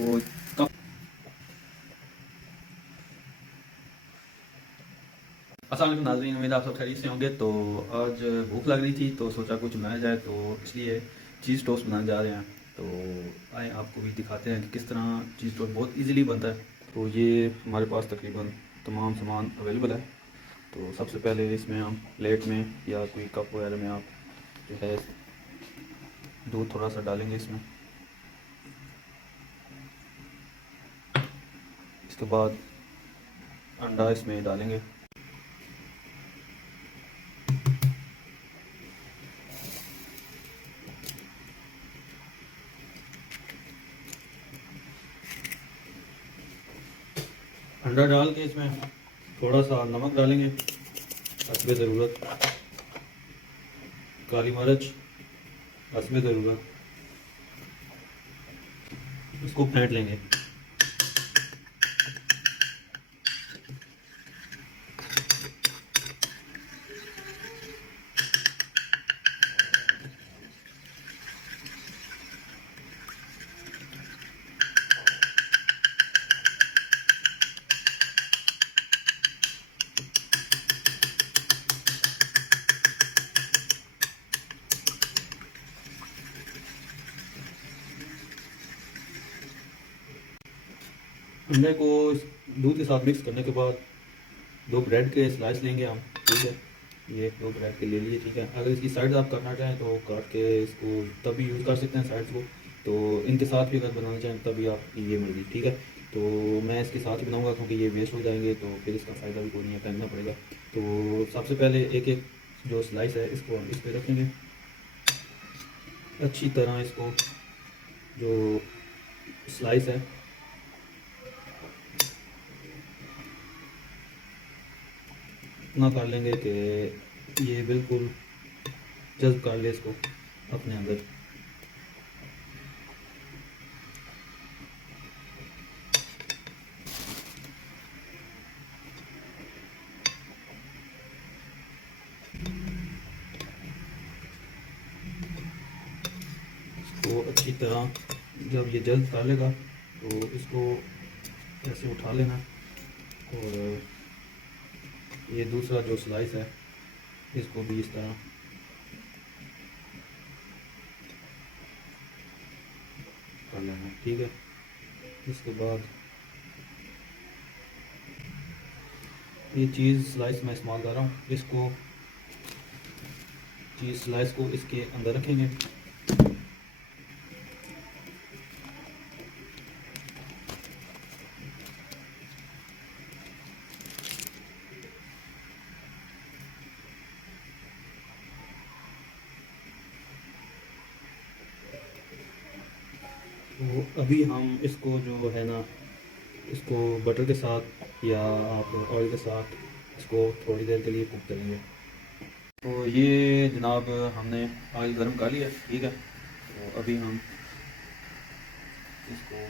वो कब अस्सलाम वालेकुम नाज़रीन, उम्मीद आप सब खैरियत से होंगे। तो आज भूख लग रही थी तो सोचा कुछ बनाया जाए, तो इसलिए चीज़ टोस्ट बनाने जा रहे हैं। तो आए आपको भी दिखाते हैं कि किस तरह चीज़ टोस्ट बहुत इजीली बनता है। तो ये हमारे पास तकरीबन तमाम सामान अवेलेबल है। तो सबसे पहले इसमें हम प्लेट में या कोई कप वगैरह में आप जो है दूध थोड़ा सा डालेंगे इसमें। इसके बाद अंडा इसमें डालेंगे। अंडा डाल के इसमें थोड़ा सा नमक डालेंगे हस्बे ज़रूरत, काली मिर्च हस्बे ज़रूरत, इसको फेंट लेंगे। अंडे को इस दूध के साथ मिक्स करने के बाद दो ब्रेड के स्लाइस लेंगे हम, ठीक है। ये दो ब्रेड के ले लिए, ठीक है। अगर इसकी साइड्स आप करना चाहें तो काट के इसको तब भी यूज़ कर सकते हैं साइड्स को। तो इनके साथ भी अगर बनाना चाहें तभी आप ये मर्जी, ठीक है। तो मैं इसके साथ ही बनाऊंगा क्योंकि ये वेस्ट हो जाएंगे तो फिर इसका फ़ायदा भी कोई नहीं है, फेंकना पड़ेगा। तो सबसे पहले एक एक जो स्लाइस है इसको हम इस पर रखेंगे अच्छी तरह। इसको जो स्लाइस है इतना कर लेंगे कि ये बिल्कुल जल्द कर ले इसको अपने अंदर। इसको अच्छी तरह जब ये जल्द कर लेगा तो इसको ऐसे उठा लेना, और ये दूसरा जो स्लाइस है इसको भी इस तरह कर लेना, ठीक है। इसके बाद ये चीज़ स्लाइस मैं इस्तेमाल कर रहा हूँ, इसको चीज़ स्लाइस को इसके अंदर रखेंगे। तो अभी हम इसको जो है ना, इसको बटर के साथ या आप ऑयल के साथ इसको थोड़ी देर के लिए कुक करेंगे। तो ये जनाब हमने ऑयल गर्म कर लिया, ठीक है। तो अभी हम इसको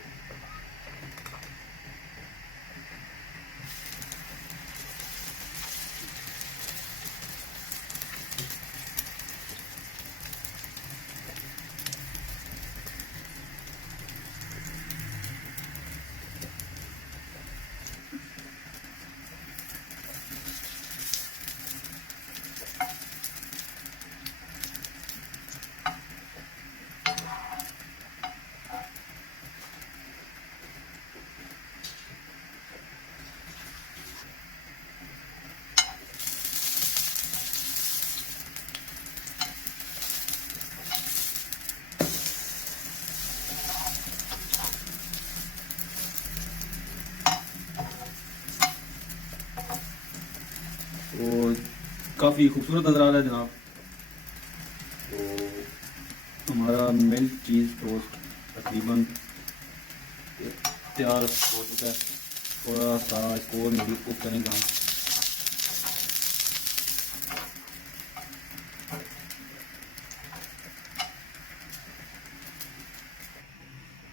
तो काफ़ी खूबसूरत नज़र आ रहा है जनाब। तो हमारा मिल्क चीज़ टोस्ट तकरीबन तैयार हो चुका है। थोड़ा सा इसको और मिडिल कुक करेंगे हम।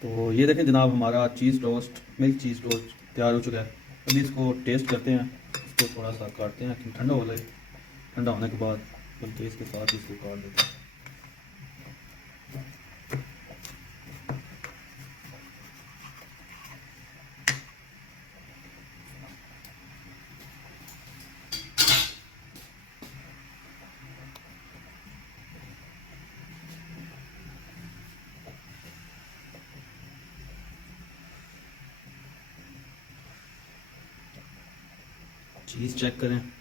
तो ये देखें जनाब, हमारा चीज़ टोस्ट मिल्क चीज़ टोस्ट तैयार हो चुका है। अभी इसको टेस्ट करते हैं। इसको थोड़ा सा काटते हैं कि ठंडा हो जाए। ठंडा होने के बाद बल्कि इसके साथ ही इसको काट देते हैं। चीज़ चेक करें।